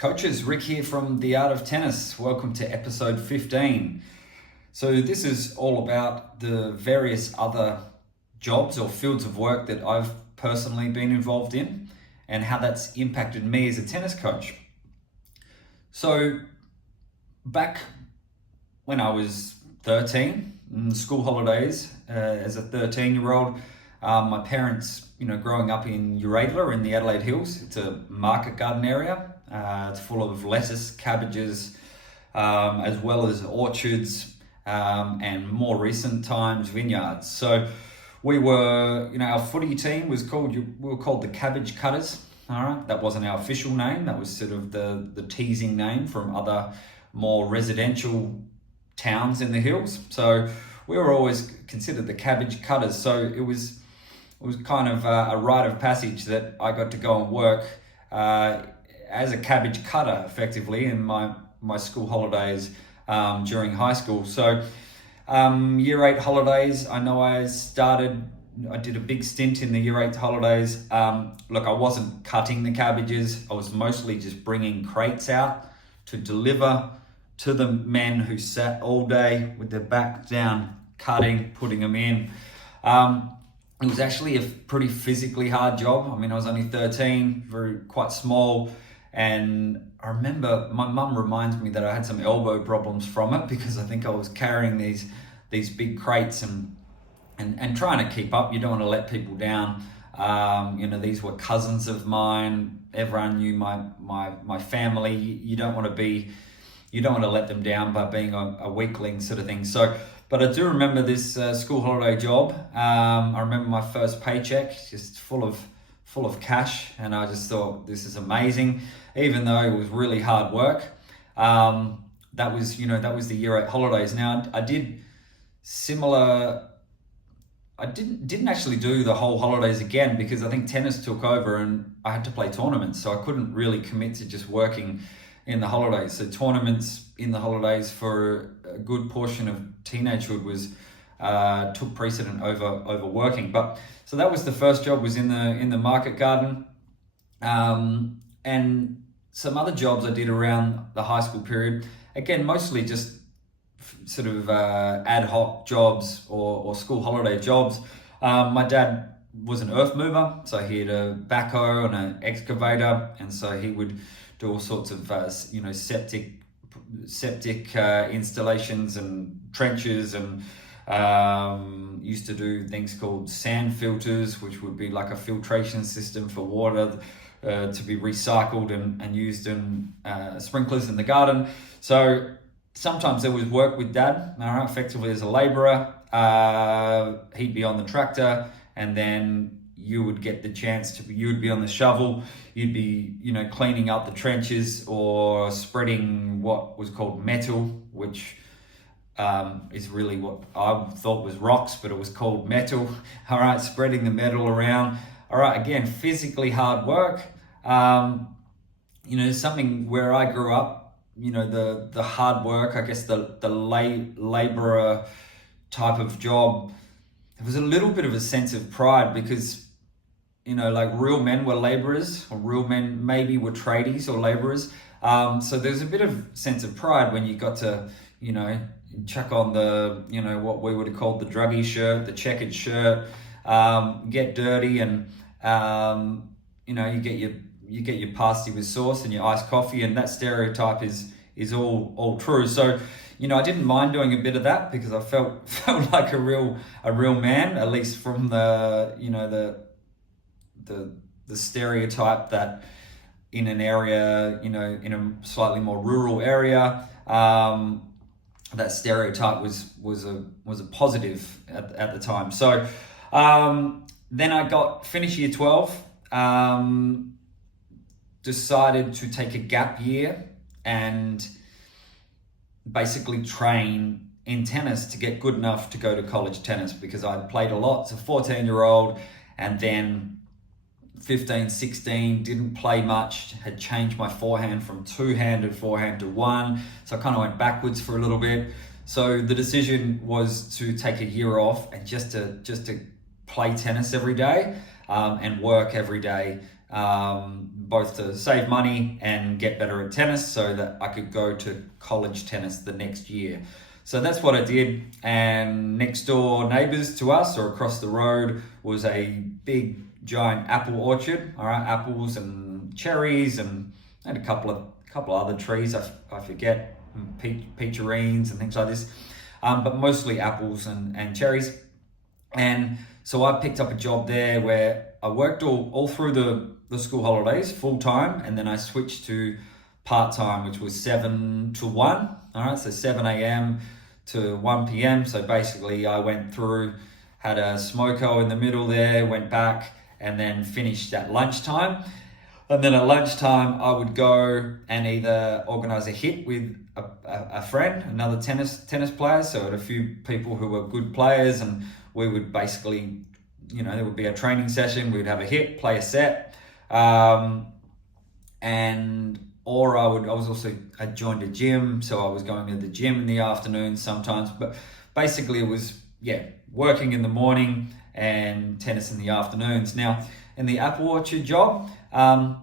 Coaches, Rick here from The Art of Tennis. Welcome to episode 15. So this is all about the various other jobs or fields of work that I've personally been involved in and how that's impacted me as a tennis coach. So back when I was 13, in school holidays, as a 13-year-old, my parents, growing up in Uradla in the Adelaide Hills, it's a market garden area. It's full of lettuce, cabbages, as well as orchards, and more recent times, vineyards. So we were, our footy team we were called the Cabbage Cutters. All right, that wasn't our official name. That was sort of the teasing name from other more residential towns in the hills. So we were always considered the Cabbage Cutters. So it was kind of a rite of passage that I got to go and work as a cabbage cutter, effectively, in my school holidays during high school. So year 8 holidays, I know I did a big stint in the year 8 holidays. Look, I wasn't cutting the cabbages. I was mostly just bringing crates out to deliver to the men who sat all day with their back down, cutting, putting them in. It was actually a pretty physically hard job. I mean, I was only 13, quite small. And I remember my mum reminds me that I had some elbow problems from it because I think I was carrying these big crates and trying to keep up. You don't want to let people down. These were cousins of mine. Everyone knew my family. You don't want to let them down by being a weakling sort of thing. So, but I do remember this school holiday job. I remember my first paycheck, just full of cash, and I just thought, this is amazing, even though it was really hard work. That was the year 8 holidays. Now I did similar. I didn't actually do the whole holidays again because I think tennis took over and I had to play tournaments, so I couldn't really commit to just working in the holidays. So tournaments in the holidays for a good portion of teenagehood took precedent over working. But so that was the first job, was in the market garden, and some other jobs I did around the high school period. Again, mostly just sort of ad hoc jobs or school holiday jobs. My dad was an earth mover, so he had a backhoe and an excavator, and so he would do all sorts of septic installations and trenches, and used to do things called sand filters, which would be like a filtration system for water to be recycled and used in sprinklers in the garden. So sometimes there was work with Dad, effectively as a labourer. He'd be on the tractor, and then you would get the chance you would be on the shovel. You'd be, cleaning up the trenches or spreading what was called metal, which is really what I thought was rocks, but it was called metal. All right, spreading the metal around. All right, again, physically hard work. Something where I grew up, the hard work, I guess the labourer type of job, it was a little bit of a sense of pride because, like real men were labourers, or real men maybe were tradies or labourers. So there's a bit of sense of pride when you got to, chuck on the, what we would have called the druggy shirt, the checkered shirt, get dirty, and you get your pasty with sauce and your iced coffee, and that stereotype is all true. So, I didn't mind doing a bit of that because I felt like a real man, at least from the stereotype that in an area, in a slightly more rural area, that stereotype was a positive at the time. So then I finished year 12, decided to take a gap year and basically train in tennis to get good enough to go to college tennis, because I played a lot as a 14-year-old, and then 15, 16, didn't play much, had changed my forehand from two-handed forehand to one, so I kind of went backwards for a little bit. So the decision was to take a year off and just to play tennis every day, and work every day both to save money and get better at tennis so that I could go to college tennis the next year. So that's what I did. And next door neighbors to us, or across the road, was a big giant apple orchard. All right, apples and cherries and a couple of other trees. I forget, peacherines and things like this. But mostly apples and cherries. And so I picked up a job there where I worked all through the school holidays full time, and then I switched to part time, which was 7 to 1. All right, so 7 a.m. to 1 p.m. So basically, I went through, had a smoko in the middle there, went back, and then finished at lunchtime. And then at lunchtime, I would go and either organize a hit with a friend, another tennis player. So I had a few people who were good players, and we would basically, there would be a training session. We'd have a hit, play a set, I joined a gym, so I was going to the gym in the afternoon sometimes. But basically, it was working in the morning and tennis in the afternoons. Now, in the apple orchard job, I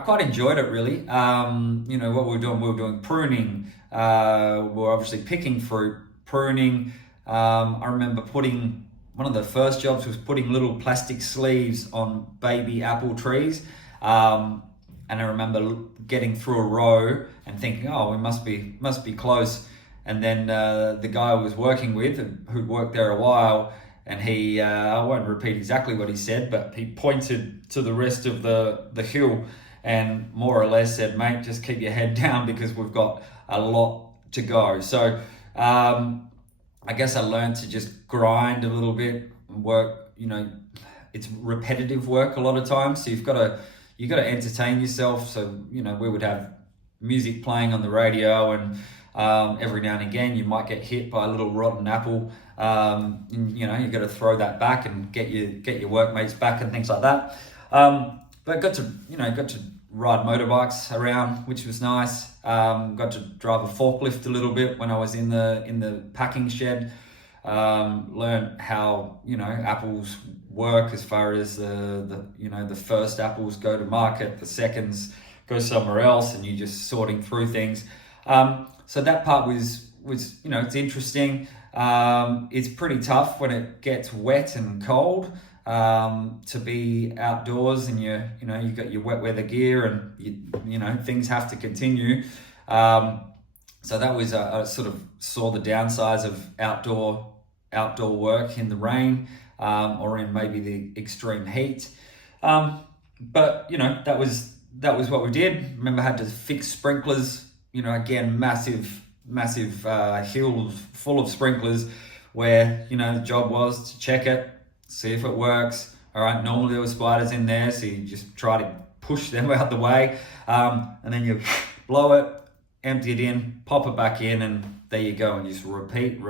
quite enjoyed it really. What we were doing pruning. We were obviously picking fruit, pruning. I remember one of the first jobs was putting little plastic sleeves on baby apple trees. And I remember getting through a row and thinking, oh, we must be close. And then the guy I was working with, who'd worked there a while, and he, I won't repeat exactly what he said, but he pointed to the rest of the hill and more or less said, mate, just keep your head down because we've got a lot to go. So I guess I learned to just grind a little bit and work. It's repetitive work a lot of times, so you got to entertain yourself. So we would have music playing on the radio, and every now and again you might get hit by a little rotten apple. You got to throw that back and get your workmates back and things like that. But got to ride motorbikes around, which was nice. Got to drive a forklift a little bit when I was in the packing shed. Learned how apples work as far as the first apples go to market, the seconds go somewhere else, and you're just sorting through things. So that part was it's interesting. It's pretty tough when it gets wet and cold. To be outdoors and you've got your wet weather gear and things have to continue. So that was I sort of saw the downsides of outdoor work in the rain, or in maybe the extreme heat. But that was what we did. Remember, I had to fix sprinklers. Again, massive hills full of sprinklers, where the job was to check it, see if it works. All right, normally there were spiders in there, so you just try to push them out the way, and then you blow it, empty it in, pop it back in, and there you go, and just repeat.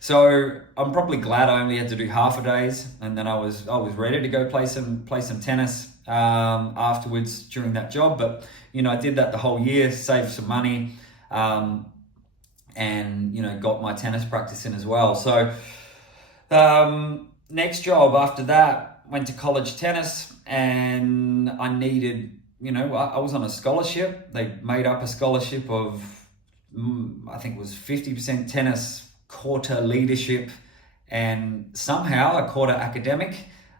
So I'm probably glad I only had to do half a day's, and then I was ready to go play some tennis afterwards during that job. But I did that the whole year, saved some money, and got my tennis practice in as well. So next job after that, went to college tennis, and I needed, I was on a scholarship. They made up a scholarship of, I think it was 50% tennis, quarter leadership, and somehow a quarter academic.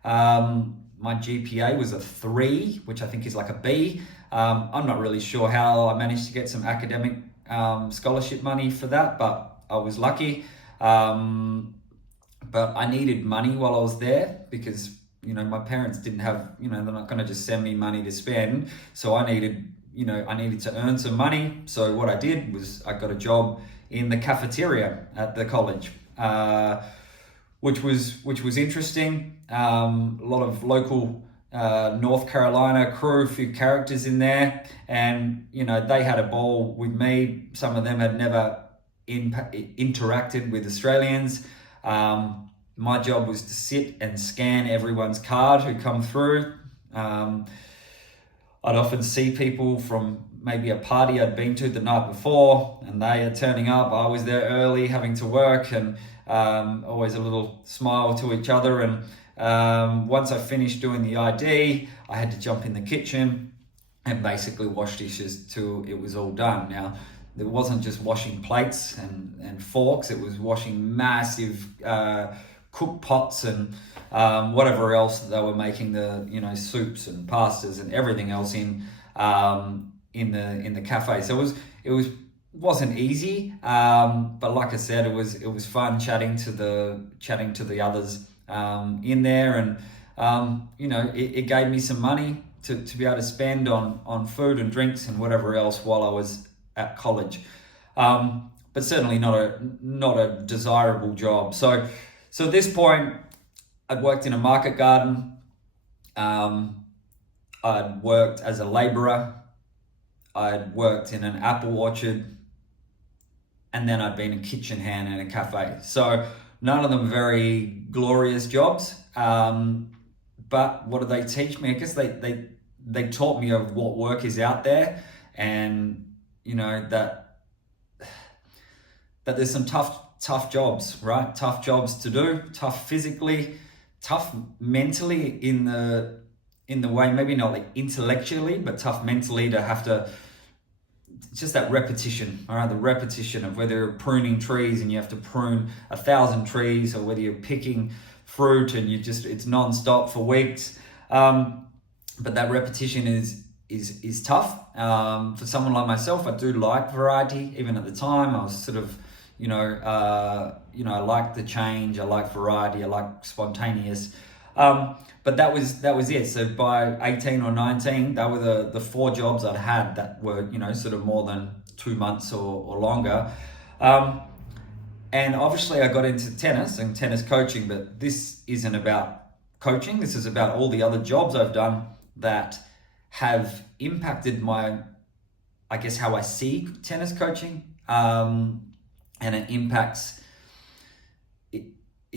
My GPA was a 3, which I think is like a B. I'm not really sure how I managed to get some academic scholarship money for that, but I was lucky. But I needed money while I was there because, my parents didn't have, they're not going to just send me money to spend. So I needed to earn some money. So what I did was I got a job in the cafeteria at the college, which was interesting. A lot of local North Carolina crew, a few characters in there, and they had a ball with me. Some of them had never interacted with Australians. My job was to sit and scan everyone's card who come through. I'd often see people from maybe a party I'd been to the night before, and they are turning up. I was there early, having to work, and always a little smile to each other. And Once I finished doing the ID, I had to jump in the kitchen and basically wash dishes till it was all done. Now, it wasn't just washing plates and forks, it was washing massive cook pots and whatever else that they were making, the soups and pastas and everything else in the cafe. So it wasn't easy, but like I said, it was fun chatting to the others in there, and it gave me some money to be able to spend on food and drinks and whatever else while I was at college, but certainly not a desirable job. So at this point, I'd worked in a market garden. I'd worked as a labourer. I'd worked in an apple orchard, and then I'd been a kitchen hand in a cafe. So none of them very glorious jobs. But what did they teach me? I guess they taught me of what work is out there, and that there's some tough jobs, right? Tough jobs to do, tough physically, tough mentally in the way, maybe not like intellectually, but tough mentally to have to, just that repetition, all right? The repetition of whether you're pruning trees and you have to prune 1,000 trees, or whether you're picking fruit and it's non-stop for weeks. But that repetition is tough. For someone like myself, I do like variety. Even at the time, I was sort of, I like the change, I like variety, I like spontaneous. But that was it. So by 18 or 19, that were the 4 jobs I'd had that were, sort of more than 2 months or longer. And obviously I got into tennis and tennis coaching, but this isn't about coaching. This is about all the other jobs I've done that have impacted how I see tennis coaching. And it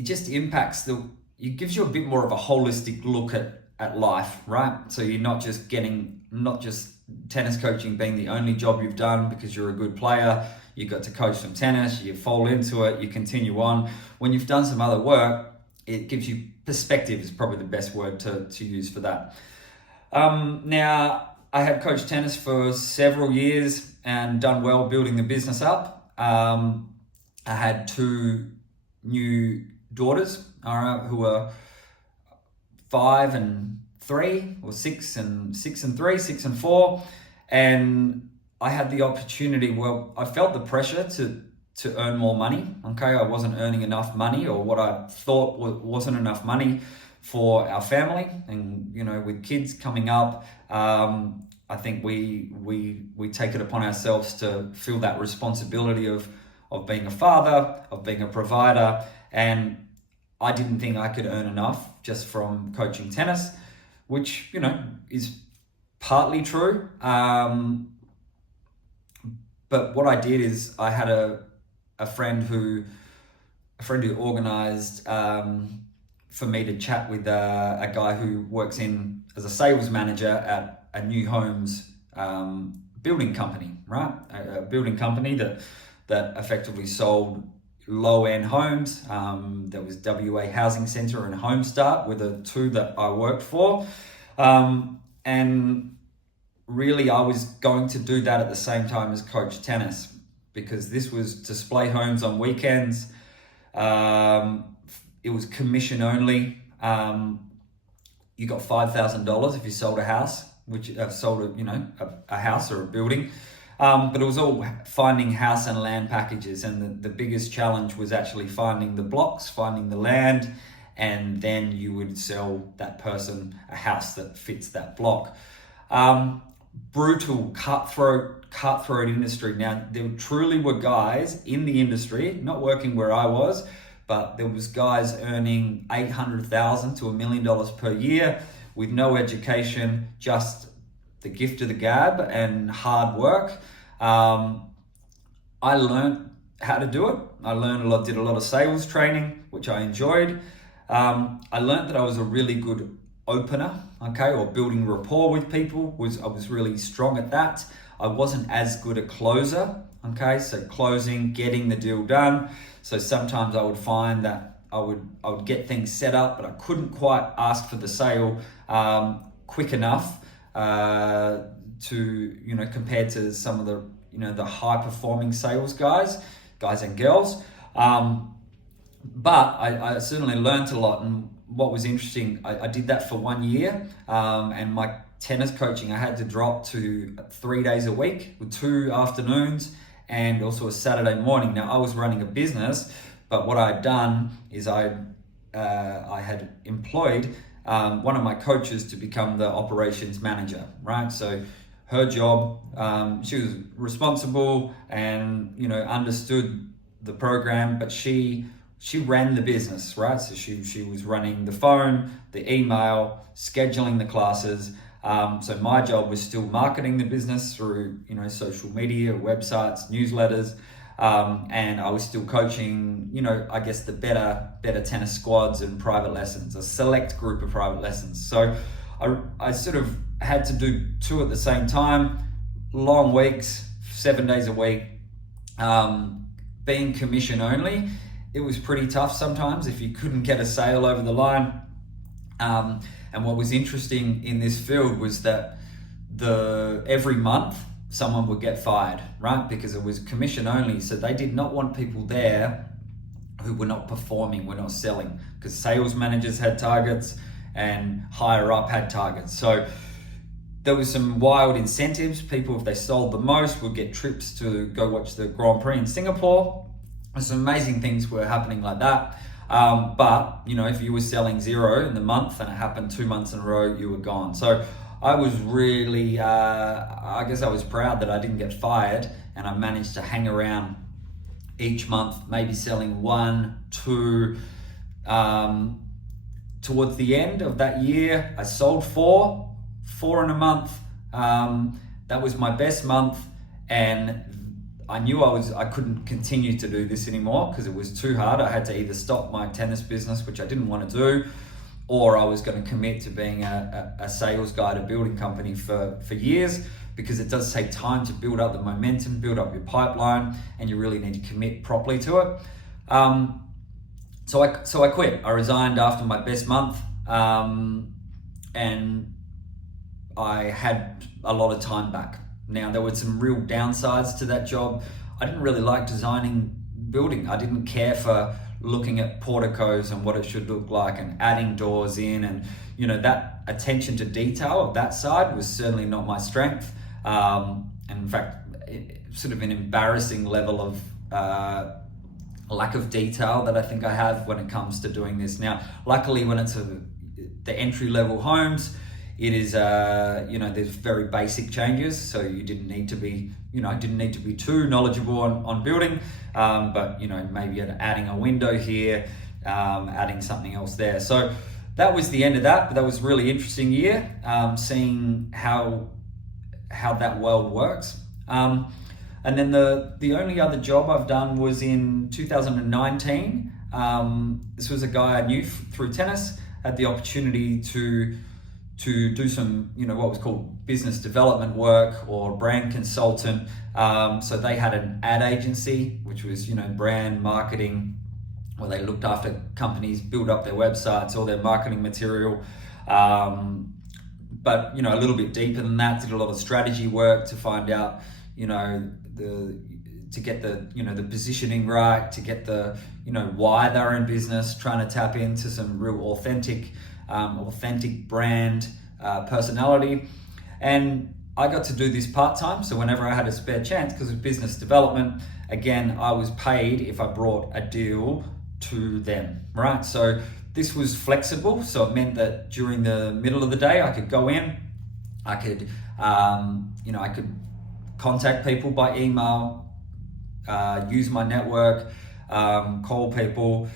just impacts it gives you a bit more of a holistic look at life, right? So you're not just tennis coaching being the only job you've done because you're a good player. You got to coach some tennis, you fall into it, you continue on. When you've done some other work, it gives you perspective, is probably the best word to use for that. Now, I had coached tennis for several years and done well building the business up. I had 2 new daughters, all right, who were 5 and 3, or 6 and 3, 6 and 4, and I had the opportunity. Well, I felt the pressure to earn more money. Okay, I wasn't earning enough money, or what I thought wasn't enough money for our family, and with kids coming up, I think we take it upon ourselves to feel that responsibility of being a father, of being a provider, and I didn't think I could earn enough just from coaching tennis, which is partly true. But what I did is I had a friend who organized for me to chat with a guy who works as a sales manager at a new homes building company, right? A building company that effectively sold low-end homes. There was WA Housing Centre and Home Start were the 2 that I worked for. And really I was going to do that at the same time as coach tennis, because this was display homes on weekends. It was commission only. You got $5,000 if you sold a house, which sold a house or a building. But it was all finding house and land packages, and the biggest challenge was actually finding the blocks, finding the land, and then you would sell that person a house that fits that block. Brutal, cutthroat industry. Now, there truly were guys in the industry, not working where I was, but there was guys earning $800,000 to $1 million per year with no education, just the gift of the gab and hard work. I learned how to do it. I learned a lot, did a lot of sales training, which I enjoyed. I learned that I was a really good opener, okay, or building rapport with people. I was really strong at that. I wasn't as good a closer, okay, so closing, getting the deal done. So sometimes I would find that would get things set up, but I couldn't quite ask for the sale quick enough to, compared to some of the, the high performing sales guys and girls. But I certainly learned a lot. And what was interesting, I did that for 1 year. And my tennis coaching, I had to drop to 3 days a week with 2 afternoons and also a Saturday morning. Now, I was running a business, but what I'd done is I had employed one of my coaches to become the operations manager, right? So her job, she was responsible and, understood the program, but she ran the business, right? So she was running the phone, the email, scheduling the classes. So my job was still marketing the business through, social media, websites, newsletters, and I was still coaching, I guess the better tennis squads and private lessons, a select group of private lessons. So I sort of had to do 2 at the same time, long weeks, 7 days a week, being commission only. It was pretty tough sometimes if you couldn't get a sale over the line. And what was interesting in this field was that every month someone would get fired, right? Because it was commission only. So they did not want people there who were not performing, were not selling, because sales managers had targets and higher up had targets. So there was some wild incentives. People, if they sold the most, would get trips to go watch the Grand Prix in Singapore. Some amazing things were happening like that. But, if you were selling 0 in the month and it happened 2 months in a row, you were gone. So I was really, I guess I was proud that I didn't get fired, and I managed to hang around each month, maybe selling 1, 2. Towards the end of that year, I sold 4 in a month. That was my best month, and I knew I couldn't continue to do this anymore because it was too hard. I had to either stop my tennis business, which I didn't want to do, or I was going to commit to being a sales guy at a building company for years, because it does take time to build up the momentum, build up your pipeline, and you really need to commit properly to it. So I quit. I resigned after my best month, and I had a lot of time back. Now, there were some real downsides to that job. I didn't really like designing building. I didn't care for looking at porticos and what it should look like and adding doors in, and that attention to detail of that side was certainly not my strength. And in fact, sort of an embarrassing level of lack of detail that I think I have when it comes to doing this. Now, luckily, when it's the entry-level homes, it is, there's very basic changes, so you didn't need to be, I didn't need to be too knowledgeable on building, but, maybe adding a window here, adding something else there. So that was the end of that, but that was a really interesting year, seeing how that world works. And then the only other job I've done was in 2019. This was a guy I knew through tennis, had the opportunity to do some, what was called business development work or brand consultant. So they had an ad agency, which was, brand marketing, where they looked after companies, build up their websites, all their marketing material. But, a little bit deeper than that, did a lot of strategy work to find out, to get the positioning right, to get the, why they're in business, trying to tap into some real authentic brand personality. And I got to do this part-time, so whenever I had a spare chance, because of business development, again, I was paid if I brought a deal to them, right? So this was flexible, so it meant that during the middle of the day, I could go in, I could contact people by email, use my network, call people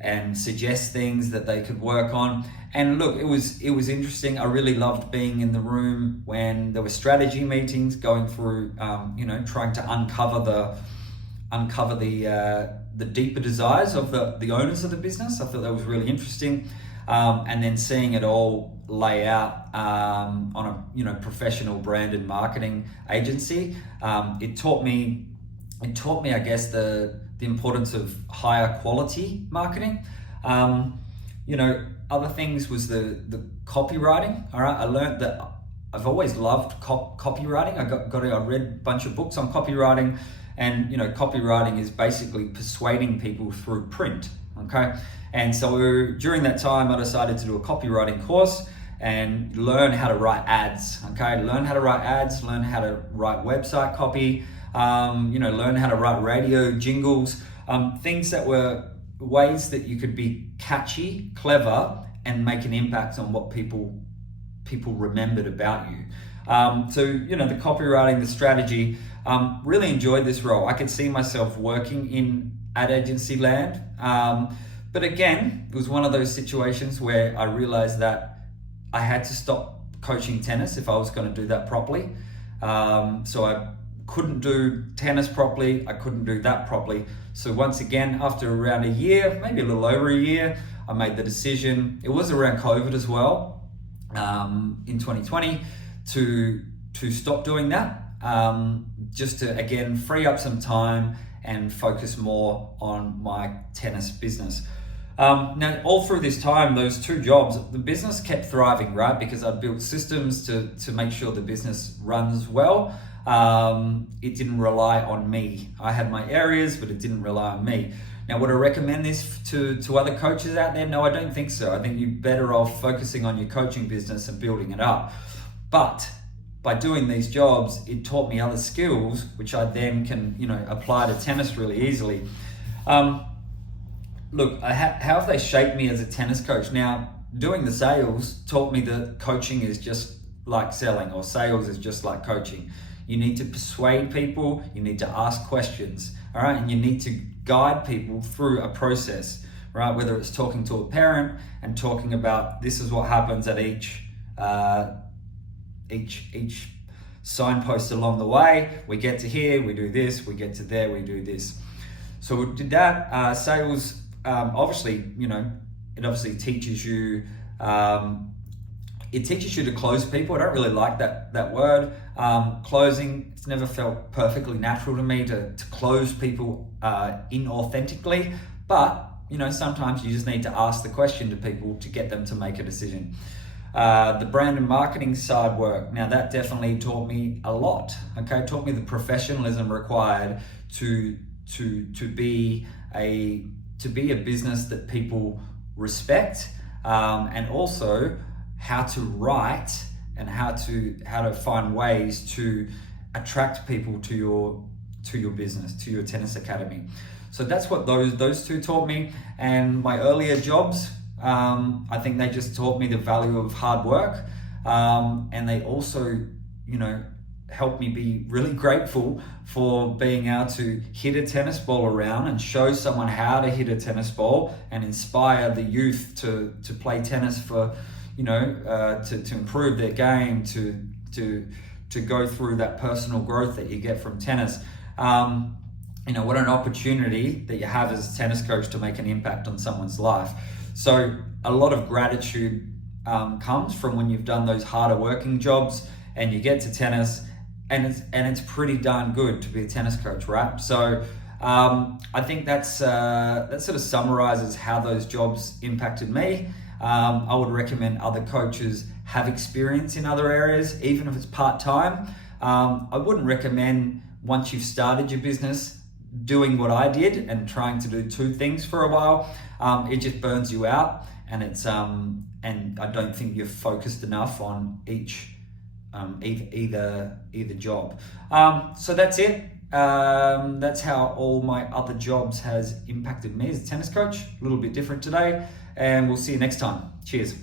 and suggest things that they could work on. And look, it was interesting. I really loved being in the room when there were strategy meetings, going through, trying to uncover the deeper desires of the owners of the business. I thought that was really interesting. And then seeing it all lay out on a professional brand and marketing agency, it taught me, I guess, the importance of higher quality marketing. Other things was the copywriting. All right, I learned that I've always loved copywriting. I read a bunch of books on copywriting, and copywriting is basically persuading people through print. Okay, and so during that time, I decided to do a copywriting course and learn how to write ads. Okay, learn how to write ads, learn how to write website copy. Learn how to write radio jingles. Things that were ways that you could be catchy, clever, and make an impact on what people remembered about you. The copywriting, the strategy, really enjoyed this role. I could see myself working in ad agency land. But again, it was one of those situations where I realized that I had to stop coaching tennis if I was going to do that properly. So I couldn't do tennis properly, I couldn't do that properly. So once again, after around a year, maybe a little over a year, I made the decision, it was around COVID as well, in 2020, to stop doing that, just to again free up some time and focus more on my tennis business. Now, all through this time, those two jobs, the business kept thriving, right? Because I built systems to make sure the business runs well. It didn't rely on me. I had my areas, but it didn't rely on me. Now, would I recommend this to other coaches out there? No, I don't think so. I think you're better off focusing on your coaching business and building it up. But by doing these jobs, it taught me other skills, which I then can, apply to tennis really easily. Look, how have they shaped me as a tennis coach? Now, doing the sales taught me that coaching is just like selling, or sales is just like coaching. You need to persuade people, you need to ask questions, all right? And you need to guide people through a process, right? Whether it's talking to a parent and talking about this is what happens at each signpost along the way. We get to here, we do this, we get to there, we do this. So we did that. Sales, obviously, it obviously teaches you, to close people. I don't really like that word. Closing, it's never felt perfectly natural to me to close people inauthentically, but sometimes you just need to ask the question to people to get them to make a decision. The brand and marketing side work, now that definitely taught me a lot. Okay, taught me the professionalism required to be a business that people respect, and also how to write and how to find ways to attract people to your business, to your tennis academy. So that's what those two taught me. And my earlier jobs, I think they just taught me the value of hard work, and they also helped me be really grateful for being able to hit a tennis ball around and show someone how to hit a tennis ball and inspire the youth to play tennis for to improve their game, to go through that personal growth that you get from tennis. What an opportunity that you have as a tennis coach to make an impact on someone's life. So a lot of gratitude comes from when you've done those harder working jobs and you get to tennis, and it's pretty darn good to be a tennis coach, right? So I think that sort of summarizes how those jobs impacted me. I would recommend other coaches have experience in other areas, even if it's part-time. I wouldn't recommend, once you've started your business, doing what I did and trying to do two things for a while. It just burns you out, and and I don't think you're focused enough on either job. So that's it. That's how all my other jobs has impacted me as a tennis coach. A little bit different today, and we'll see you next time. Cheers.